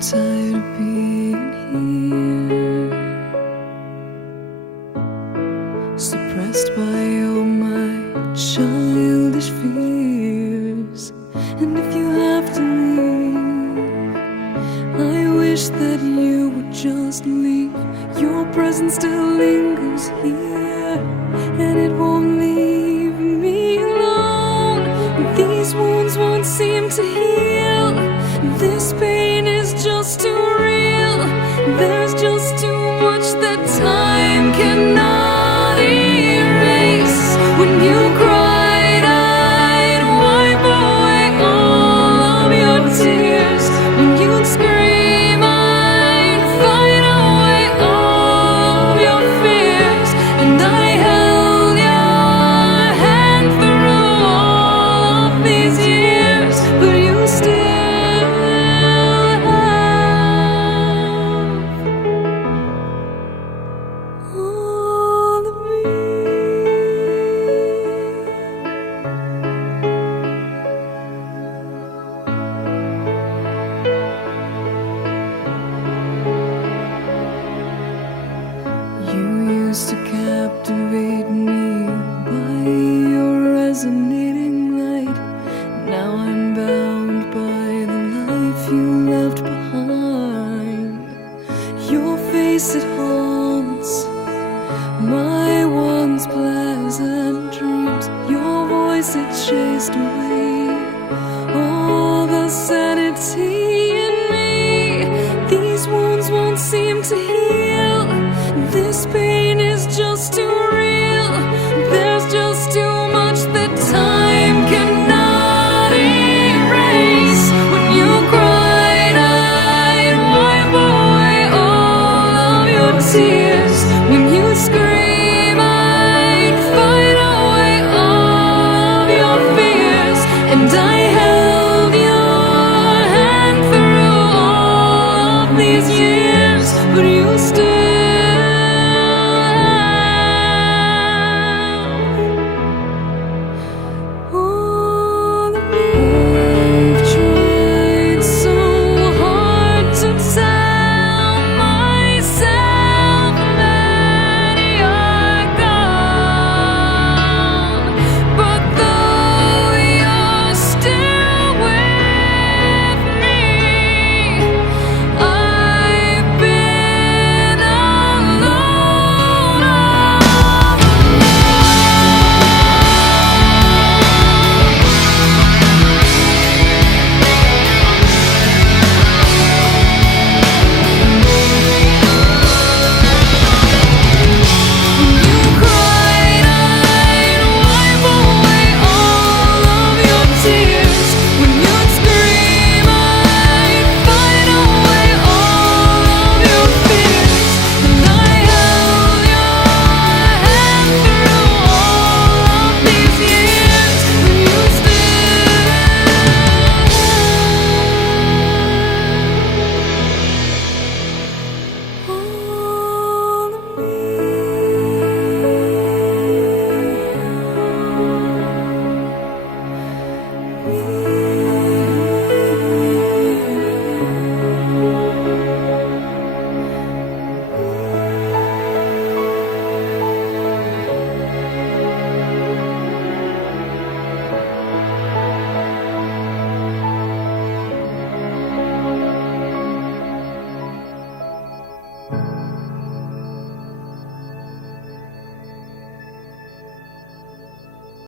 tired of being here, suppressed by all my childish fears. And if you have to leave, I wish that you would just leave. Your presence still lingers here, and it won't leave me alone. These wounds won't seem to heal. This pain is just too real. There's just too much that time cannot erase. When you cried, I'd wipe away all of your tears. When you'd scream, I'd fight away all of your fears. And I held your hand through all of these years, but you still all of me. You used to captivate me by your resonating light. Now I'm bound by the life you left behind. Your face, it haunts my once pleasant dreams. Your voice, it chased away all the sanity in me. These wounds won't seem to heal. This pain is just too real. There's just too much that time cannot erase. When you cried, I'd wipe away all of your tears. When you scream, I'd fight away all of your fears. And I held your hand through all of these years, but you still